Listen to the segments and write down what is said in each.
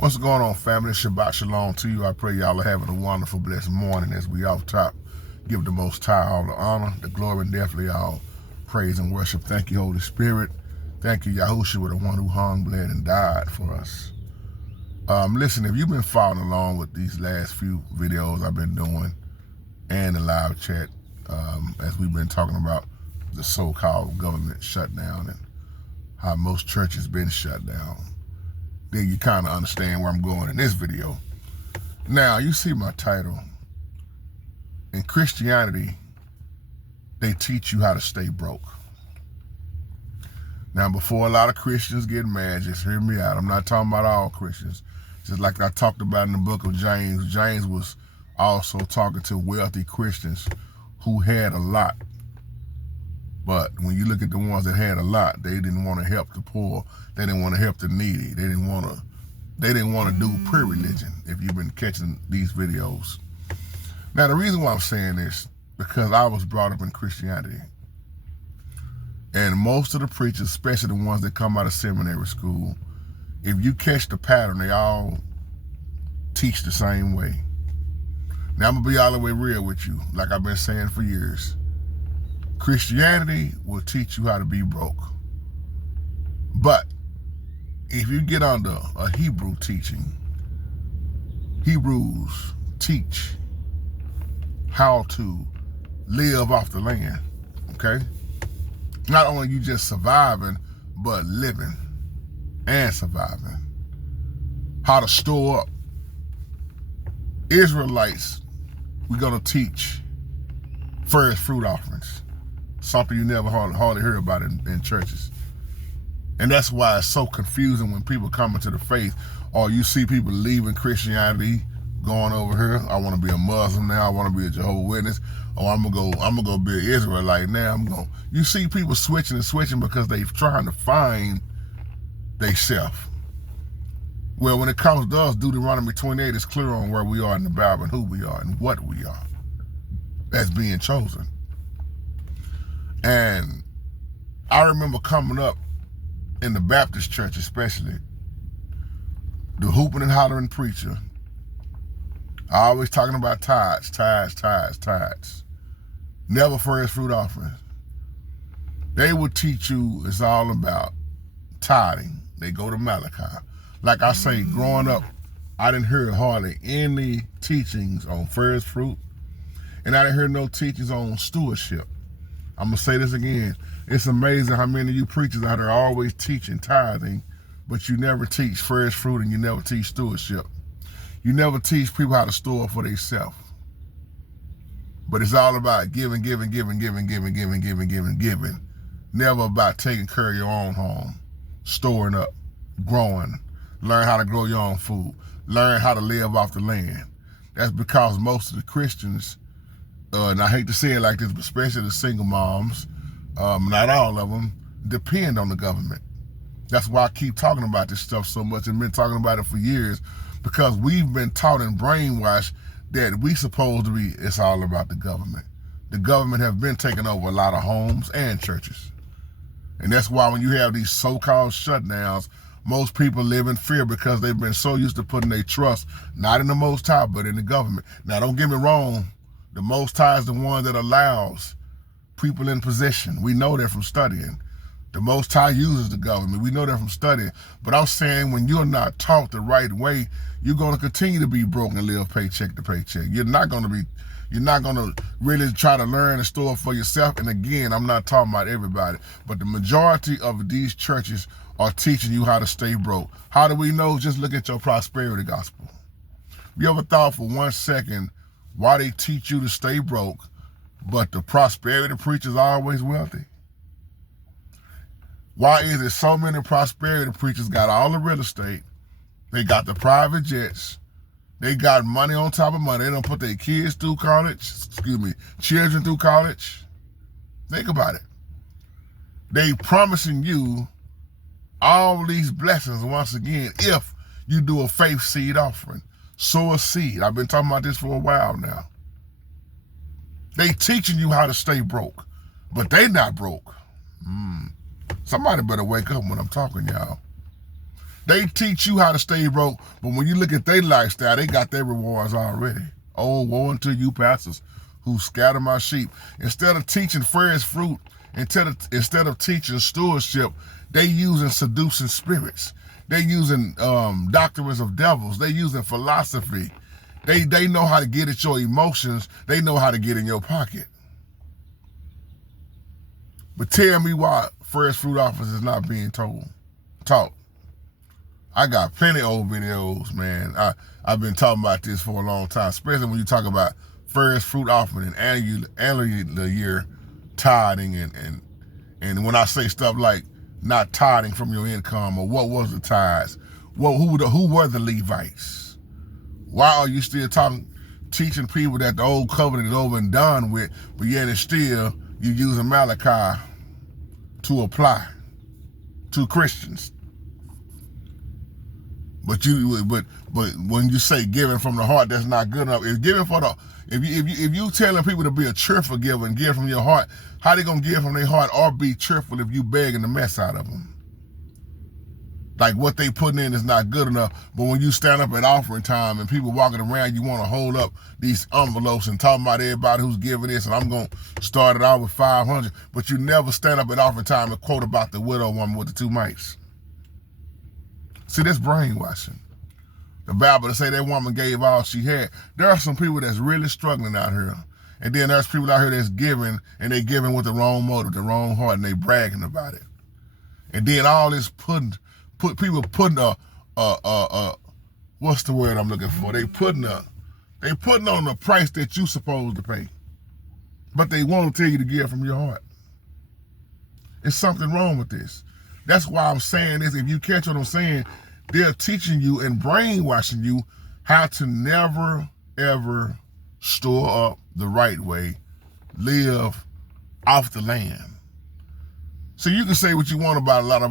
What's going on, family? Shabbat Shalom to you. I pray y'all are having a wonderful, blessed morning as we off top. Give the Most High all the honor, the glory, and definitely all praise and worship. Thank you, Holy Spirit. Thank you, Yahushua, the one who hung, bled, and died for us. Listen, if you've been following along with these last few videos I've been doing and the live chat, as we've been talking about the so-called government shutdown and how most churches been shut down, then you kind of understand where I'm going in this video. Now, you see my title. In Christianity, they teach you how to stay broke. Now, before a lot of Christians get mad, just hear me out. I'm not talking about all Christians. Just like I talked about in the book of James, James was also talking to wealthy Christians who had a lot. But when you look at the ones that had a lot, they didn't want to help the poor. They didn't want to help the needy. They didn't want to do pre-religion, if you've been catching these videos. Now, the reason why I'm saying this, because I was brought up in Christianity. And most of the preachers, especially the ones that come out of seminary school, if you catch the pattern, they all teach the same way. Now, I'm going to be all the way real with you, like I've been saying for years. Christianity will teach you how to be broke. But if you get under a Hebrew teaching, Hebrews teach how to live off the land, okay? Not only you just surviving, but living and surviving. How to store up. Israelites, we're gonna teach first fruit offerings. Something you never hardly hear about in churches. And that's why it's so confusing when people come into the faith, or you see people leaving Christianity, going over here. I want to be a Muslim now. I want to be a Jehovah's Witness. Oh, I'm gonna go be an Israelite now. You see people switching and switching because they're trying to find themselves. Well, when it comes to us, Deuteronomy 28 is clear on where we are in the Bible and who we are and what we are as being chosen. And I remember coming up in the Baptist church, especially, the hooping and hollering preacher, always talking about tithes. Never first fruit offerings. They will teach you it's all about tithing. They go to Malachi. Like I say, growing up, I didn't hear hardly any teachings on first fruit, and I didn't hear no teachings on stewardship. I'm going to say this again. It's amazing how many of you preachers out there are always teaching tithing, but you never teach first fruit and you never teach stewardship. You never teach people how to store for themselves. But it's all about giving. Never about taking care of your own home, storing up, growing, learn how to grow your own food, learn how to live off the land. That's because most of the Christians, and I hate to say it like this, but especially the single moms, not all of them, depend on the government. That's why I keep talking about this stuff so much and been talking about it for years, because we've been taught and brainwashed that we supposed to be, it's all about the government. The government have been taking over a lot of homes and churches. And that's why when you have these so-called shutdowns, most people live in fear because they've been so used to putting their trust, not in the Most High, but in the government. Now, don't get me wrong. The Most High is the one that allows people in position. We know that from studying. The Most High uses the government. We know that from studying. But I'm saying when you're not taught the right way, you're going to continue to be broke and live paycheck to paycheck. You're not going to really try to learn and store for yourself. And again, I'm not talking about everybody, but the majority of these churches are teaching you how to stay broke. How do we know? Just look at your prosperity gospel. You ever thought for 1 second why they teach you to stay broke, but the prosperity preachers are always wealthy? Why is it so many prosperity preachers got all the real estate, they got the private jets, they got money on top of money, they don't put their kids through college, children through college? Think about it. They promising you all these blessings once again if you do a faith seed offering. Sow a seed. I've been talking about this for a while now. They teaching you how to stay broke, but they not broke. Somebody better wake up when I'm talking, y'all. They teach you how to stay broke, but when you look at their lifestyle, they got their rewards already. Oh, woe unto you pastors who scatter my sheep. Instead of teaching first fruit, instead of teaching stewardship, they using seducing spirits. They using doctrines of devils. They using philosophy. They know how to get at your emotions. They know how to get in your pocket. But tell me why first fruit office is not being taught. I got plenty of old videos, man. I've been talking about this for a long time, especially when you talk about first fruit offering and annual year tithing and when I say stuff like not tithing from your income or what was the tithes, who were the Levites? Why are you still teaching people that the old covenant is over and done with, but yet it's still you using Malachi to apply to Christians? But when you say giving from the heart, that's not good enough. If you telling people to be a cheerful giver and give from your heart, how they gonna give from their heart or be cheerful if you begging the mess out of them? Like what they putting in is not good enough. But when you stand up at offering time and people walking around, you want to hold up these envelopes and talking about everybody who's giving this, and I'm gonna start it out with 500. But you never stand up at offering time and quote about the widow woman with the 2 mites. See, that's brainwashing. The Bible to say that woman gave all she had. There are some people that's really struggling out here. And then there's people out here that's giving, and they giving with the wrong motive, the wrong heart, and they bragging about it. And then all this people putting what's the word I'm looking for? They putting on the price that you supposed to pay. But they won't tell you to give from your heart. There's something wrong with this. That's why I'm saying this. If you catch what I'm saying, they're teaching you and brainwashing you how to never, ever store up the right way, live off the land. So you can say what you want about a lot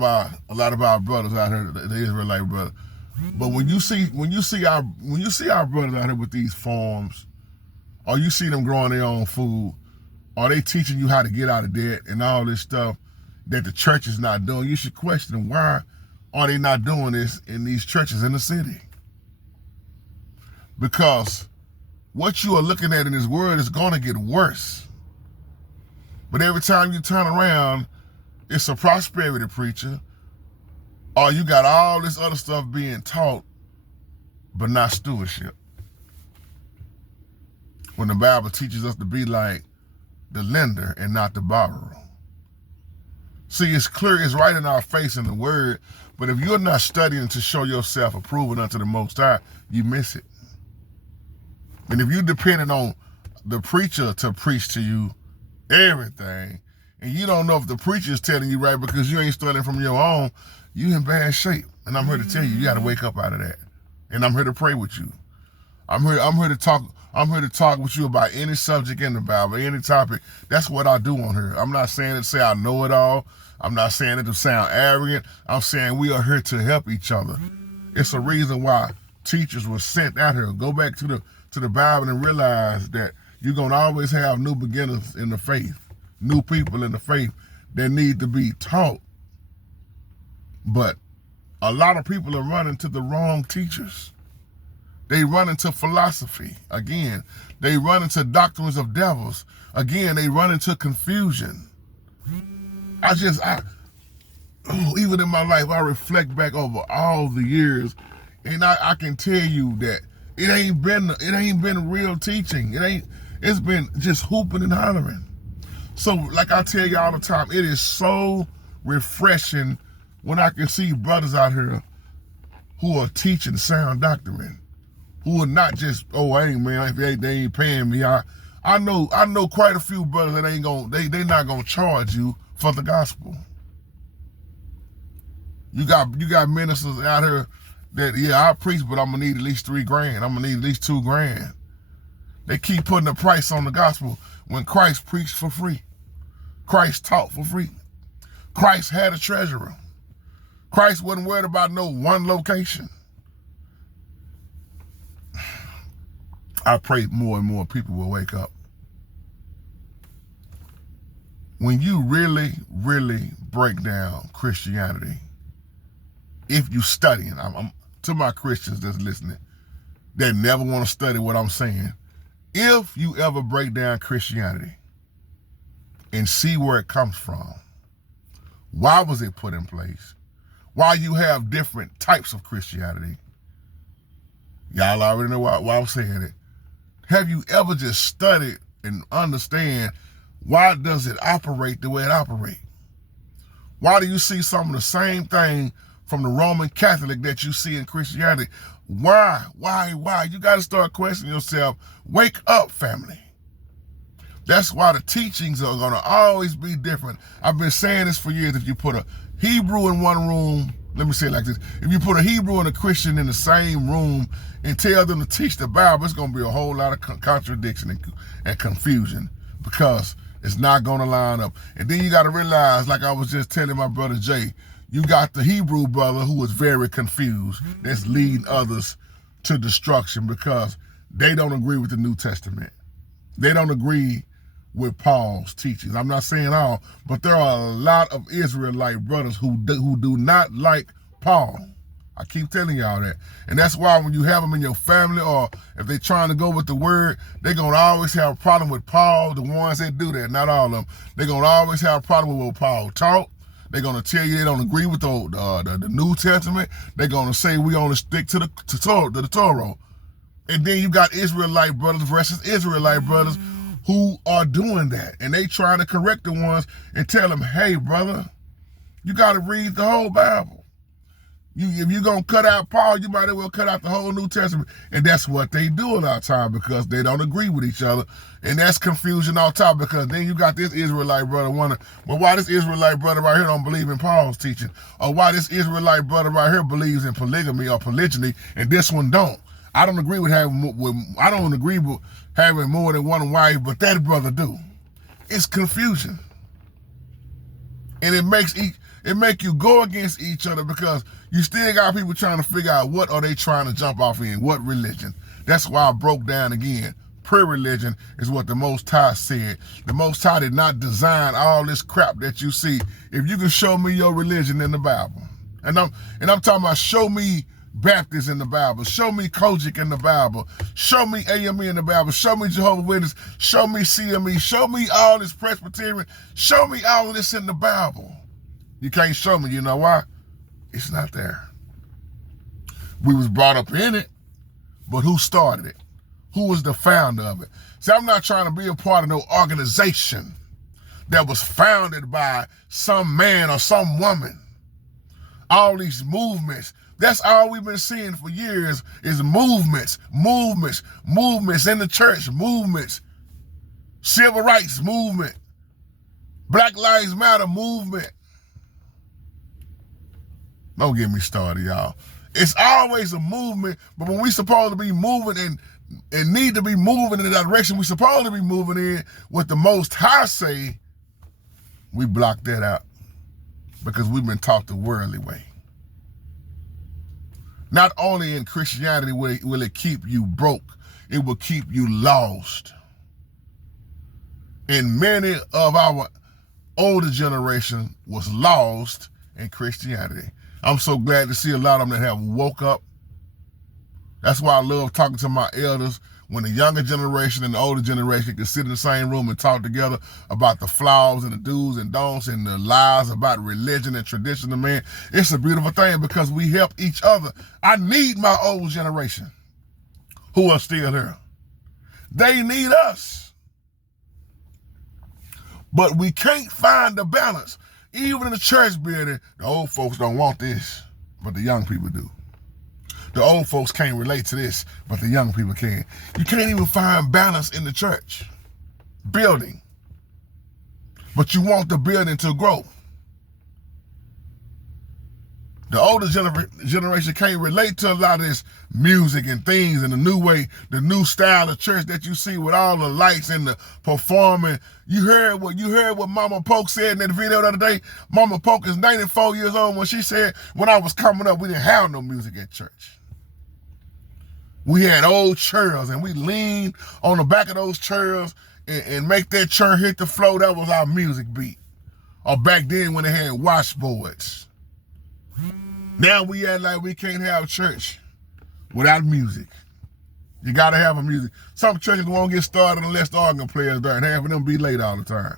of our brothers out here, the Israelite brothers. But when you see our brothers out here with these farms, or you see them growing their own food, or they teaching you how to get out of debt and all this stuff that the church is not doing, you should question them. Why are they not doing this in these churches in the city? Because what you are looking at in this world is going to get worse. But every time you turn around, it's a prosperity preacher, or you got all this other stuff being taught, but not stewardship. When the Bible teaches us to be like the lender and not the borrower. See, it's clear, it's right in our face in the word, but if you're not studying to show yourself approved unto the Most High, you miss it. And if you're depending on the preacher to preach to you everything, and you don't know if the preacher is telling you right because you ain't studying from your own, you in bad shape. And I'm here to tell you, you got to wake up out of that. And I'm here to pray with you. I'm here to talk with you about any subject in the Bible, any topic. That's what I do on here. I'm not saying it to say I know it all. I'm not saying it to sound arrogant. I'm saying we are here to help each other. It's a reason why teachers were sent out here. Go back to the Bible and realize that you're going to always have new beginners in the faith, new people in the faith that need to be taught. But a lot of people are running to the wrong teachers. They run into philosophy. Again, they run into doctrines of devils. Again, they run into confusion. Even in my life, I reflect back over all the years, and I can tell you that it ain't been real teaching. It's been just hooping and hollering. So like I tell you all the time, it is so refreshing when I can see brothers out here who are teaching sound doctrine, who are not just, hey man, if they ain't paying me. I know quite a few brothers that they not gonna charge you for the gospel. You got ministers out here that, I preach, but I'm gonna need at least $3,000. I'm gonna need at least $2,000. They keep putting a price on the gospel when Christ preached for free. Christ taught for free. Christ had a treasurer. Christ wasn't worried about no one location. I pray more and more people will wake up. When you really, really break down Christianity, if you studying. I'm to my Christians that's listening, that never want to study what I'm saying. If you ever break down Christianity and see where it comes from, why was it put in place? Why you have different types of Christianity? Y'all already know why I'm saying it. Have you ever just studied and understand why does it operate the way it operates? Why do you see some of the same thing from the Roman Catholic that you see in Christianity? Why? You got to start questioning yourself. Wake up, family. That's why the teachings are going to always be different. I've been saying this for years. If you put a Hebrew in one room, let me say it like this. If you put a Hebrew and a Christian in the same room and tell them to teach the Bible, it's going to be a whole lot of contradiction and confusion, because it's not going to line up. And then you got to realize, like I was just telling my brother Jay, you got the Hebrew brother who was very confused, that's leading others to destruction because they don't agree with the New Testament. They don't agree with Paul's teachings. I'm not saying all, but there are a lot of Israelite brothers who do not like Paul. I keep telling y'all that. And that's why when you have them in your family, or if they're trying to go with the word, they're going to always have a problem with Paul, the ones that do that, not all of them. They're going to always have a problem with what Paul taught. They're going to tell you they don't agree with the New Testament. They're going to say we only stick to the Torah. And then you got Israelite brothers versus Israelite brothers who are doing that. And they trying to correct the ones and tell them, hey, brother, you got to read the whole Bible. If you're going to cut out Paul, you might as well cut out the whole New Testament. And that's what they do a lot of time, because they don't agree with each other. And that's confusion all time, because then you got this Israelite brother wondering, well, why this Israelite brother right here don't believe in Paul's teaching? Or why this Israelite brother right here believes in polygamy or polygyny and this one don't? I don't agree with having more than one wife, but that brother do. It's confusion. And it make you go against each other, because you still got people trying to figure out what are they trying to jump off in, what religion. That's why I broke down again. Pre-religion is what the Most High said. The Most High did not design all this crap that you see. If you can show me your religion in the Bible, and I'm talking about show me Baptist in the Bible, show me Kojic in the Bible, show me AME in the Bible, show me Jehovah's Witness, show me CME, show me all this Presbyterian, show me all of this in the Bible. You can't show me, you know why? It's not there. We was brought up in it, but who started it? Who was the founder of it? See, I'm not trying to be a part of no organization that was founded by some man or some woman. All these movements, that's all we've been seeing for years is movements in the church, movements, civil rights movement, Black Lives Matter movement. Don't get me started, y'all. It's always a movement, but when we supposed to be moving and need to be moving in the direction we supposed to be moving in, what the Most High say, we block that out because we've been taught the worldly way. Not only in Christianity will it keep you broke, it will keep you lost. And many of our older generation was lost in Christianity. I'm so glad to see a lot of them that have woke up. That's why I love talking to my elders, when the younger generation and the older generation can sit in the same room and talk together about the flaws and the do's and don'ts and the lies about religion and tradition of man. It's a beautiful thing because we help each other. I need my old generation who are still here. They need us. But we can't find the balance. Even in the church building, the old folks don't want this, but the young people do. The old folks can't relate to this, but the young people can. You can't even find balance in the church building, but you want the building to grow. The older generation can't relate to a lot of this music and things and the new way, the new style of church that you see with all the lights and the performing. You heard what Mama Poke said in that video the other day. Mama Poke is 94 years old when she said, when I was coming up, we didn't have no music at church. We had old chairs and we leaned on the back of those chairs and make that chair hit the floor. That was our music beat. Or back then when they had washboards. Now we act like we can't have church without music. You gotta have a music. Some churches won't get started unless the organ players there, and half of them be late all the time.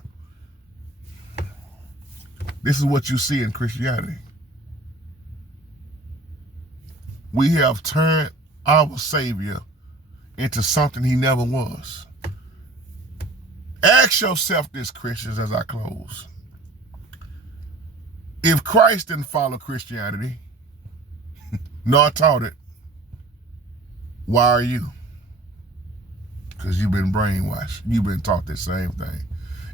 This is what you see in Christianity. We have turned our Savior into something he never was. Ask yourself this, Christians, as I close. If Christ didn't follow Christianity, nor taught it, why are you? Because you've been brainwashed. You've been taught the same thing.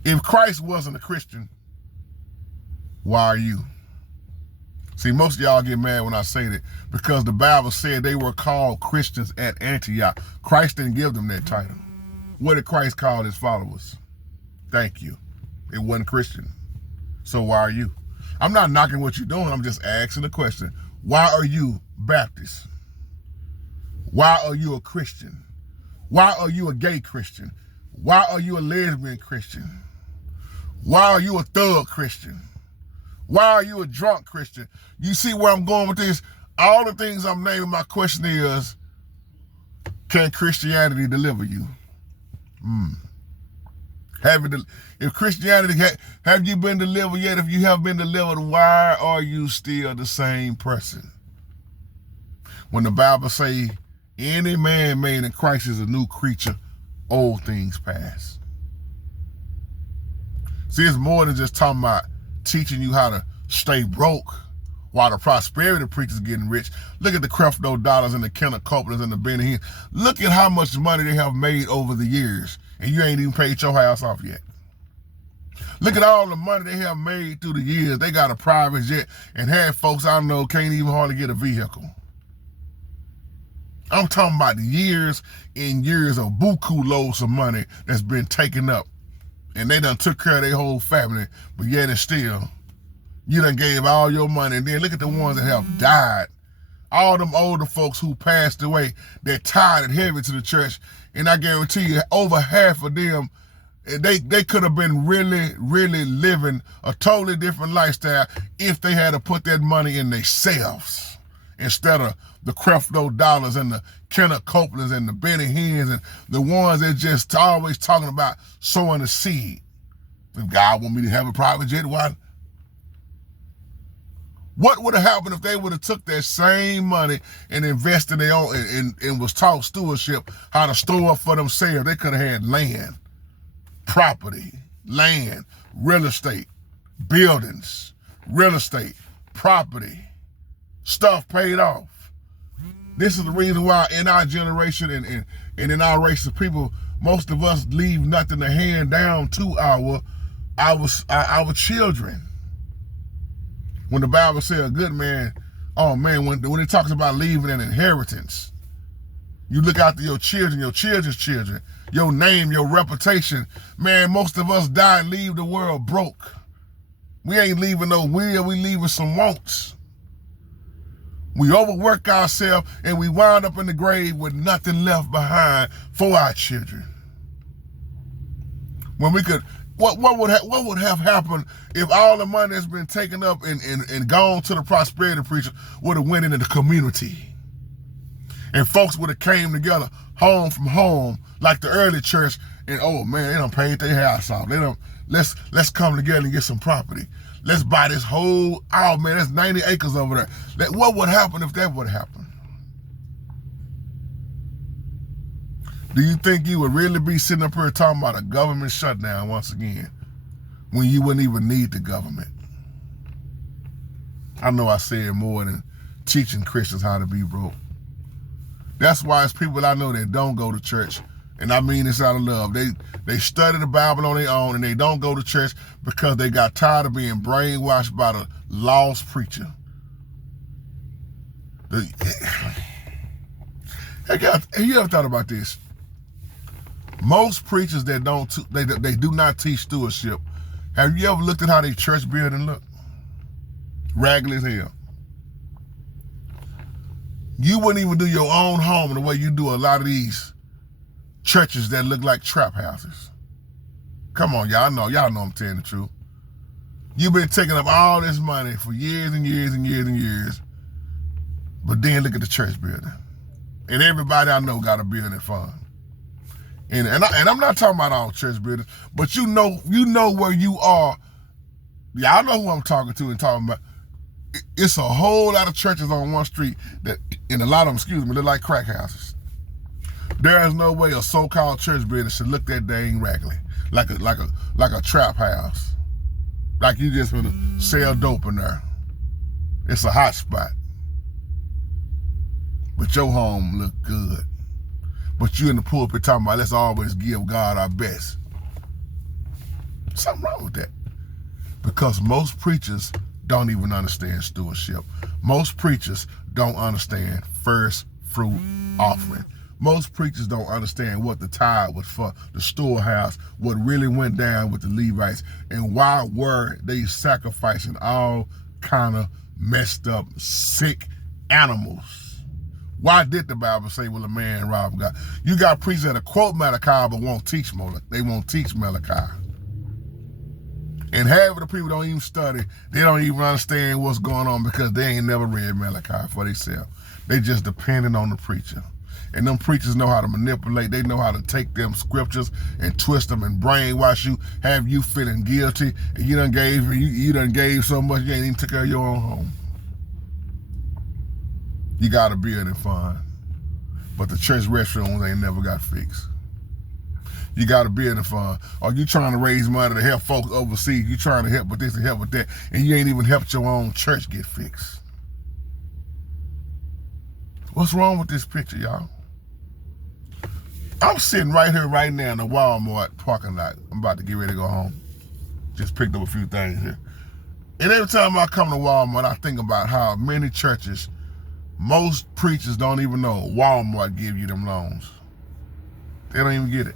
If Christ wasn't a Christian, why are you? See, most of y'all get mad when I say that because the Bible said they were called Christians at Antioch. Christ didn't give them that title. What did Christ call his followers? Thank you. It wasn't Christian. So why are you? I'm not knocking what you're doing. I'm just asking the question. Why are you Baptist? Why are you a Christian? Why are you a gay Christian? Why are you a lesbian Christian? Why are you a thug Christian? Why are you a drunk Christian? You see where I'm going with this? All the things I'm naming, my question is, can Christianity deliver you? If Christianity, have you been delivered yet? If you have been delivered, why are you still the same person? When the Bible say, any man made in Christ is a new creature, old things pass. See, it's more than just talking about teaching you how to stay broke while the prosperity preachers getting rich. Look at the Creflo Dollars and the Kenneth Copelands and the Benny Hinn. Look at how much money they have made over the years, and you ain't even paid your house off yet. Look at all the money they have made through the years. They got a private jet, and half folks I know can't even hardly get a vehicle. I'm talking about years and years of buku loads of money that's been taken up. And they done took care of their whole family, but yet it's still, you done gave all your money. And then look at the ones that have died. All them older folks who passed away, they're tired and heavy to the church. And I guarantee you, over half of them, they could have been really, really living a totally different lifestyle if they had to put that money in themselves instead of the Creflo Dollars and the Kenneth Copelands and the Benny Hinns and the ones that just always talking about sowing a seed. If God want me to have a private jet, why? What would have happened if they would have took that same money and invested their own and was taught stewardship, how to store up for themselves? They could have had land, property, land, real estate, buildings, real estate, property, stuff paid off. This is the reason why in our generation and in our race of people, most of us leave nothing to hand down to our children. When the Bible says a good man, oh man, when it talks about leaving an inheritance, you look after your children, your children's children, your name, your reputation. Man, most of us die and leave the world broke. We ain't leaving no will, we leaving some wants. We overwork ourselves and we wind up in the grave with nothing left behind for our children. When we could, what would have happened if all the money that's been taken up and gone to the prosperity preacher would have went into the community? And folks would have came together home from home like the early church and oh man, they done paid their house off. They done, let's come together and get some property. Let's buy this whole, oh man, that's 90 acres over there. What would happen if that would happen? Do you think you would really be sitting up here talking about a government shutdown once again when you wouldn't even need the government? I know I said more than teaching Christians how to be broke. That's why it's people I know that don't go to church. And I mean this out of love. They study the Bible on their own and they don't go to church because they got tired of being brainwashed by the lost preacher. Have you ever thought about this? Most preachers that they do not teach stewardship. Have you ever looked at how their church building look? Raggedy as hell. You wouldn't even do your own home the way you do a lot of these churches that look like trap houses. Come on, y'all know I'm telling the truth. You've been taking up all this money for years and years and years and years, But then look at the church building. And everybody I know got a building fund. And I'm not talking about all church buildings, but you know where you are. Y'all know who I'm talking to and talking about. It's a whole lot of churches on one street that, and a lot of them, they're like crack houses. There is no way a so-called church building should look that dang raggedy, like a trap house, like you just gonna sell dope in there. It's a hot spot, but your home look good. But you in the pulpit talking about let's always give God our best. Something wrong with that, because most preachers don't even understand stewardship. Most preachers don't understand first fruit offering. Most preachers don't understand what the tithe was for, the storehouse, what really went down with the Levites, and why were they sacrificing all kind of messed up, sick animals. Why did the Bible say, well, a man robbed God? You got preachers that quote Malachi but won't teach Malachi. They won't teach Malachi. And half of the people don't even study. They don't even understand what's going on because they ain't never read Malachi for themselves. They just depending on the preacher. And them preachers know how to manipulate. They know how to take them scriptures and twist them and brainwash you, have you feeling guilty, and you done gave so much you ain't even took care of your own home. You got a building fund, but the church restrooms ain't never got fixed. You got a building fund, or you trying to raise money to help folks overseas. You trying to help with this and help with that, and you ain't even helped your own church get fixed. What's wrong with this picture, y'all? I'm sitting right here right now in the Walmart parking lot. I'm about to get ready to go home. Just picked up a few things here. And every time I come to Walmart, I think about how many churches, most preachers don't even know Walmart give you them loans. They don't even get it.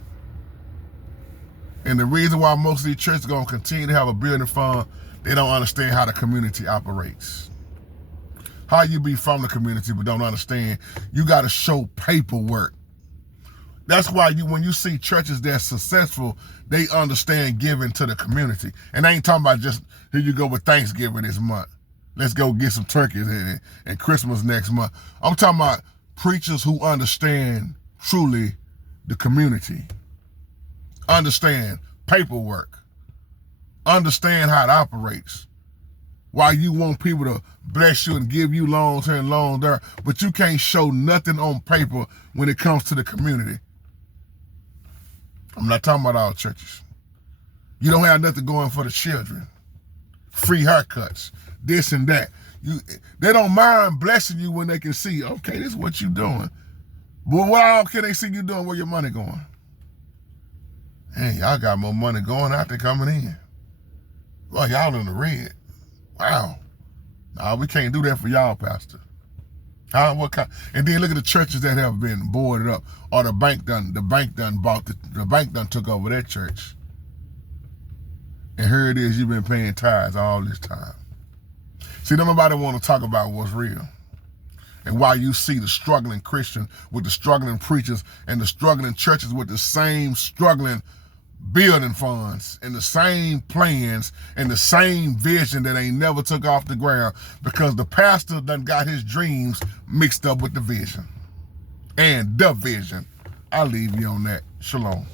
And the reason why most of these churches are going to continue to have a building fund, they don't understand how the community operates. How you be from the community but don't understand, you got to show paperwork. That's why when you see churches that's successful, they understand giving to the community. And I ain't talking about just, here you go with Thanksgiving this month. Let's go get some turkeys and Christmas next month. I'm talking about preachers who understand truly the community. Understand paperwork. Understand how it operates. Why you want people to bless you and give you loans here and loans there, but you can't show nothing on paper when it comes to the community. I'm not talking about all churches. You don't have nothing going for the children. Free haircuts, this and that. They don't mind blessing you when they can see, okay, this is what you doing. But what all can they see you doing? Where your money going? Hey, y'all got more money going out than coming in. Well, y'all in the red. Wow. No, we can't do that for y'all, Pastor. What kind? And then look at the churches that have been boarded up, or the bank done took over that church. And here it is, you've been paying tithes all this time. See, nobody want to talk about what's real. And why you see the struggling Christian with the struggling preachers and the struggling churches with the same struggling building funds and the same plans and the same vision that ain't never took off the ground, because the pastor done got his dreams mixed up with the vision and the vision. I'll leave you on that. Shalom.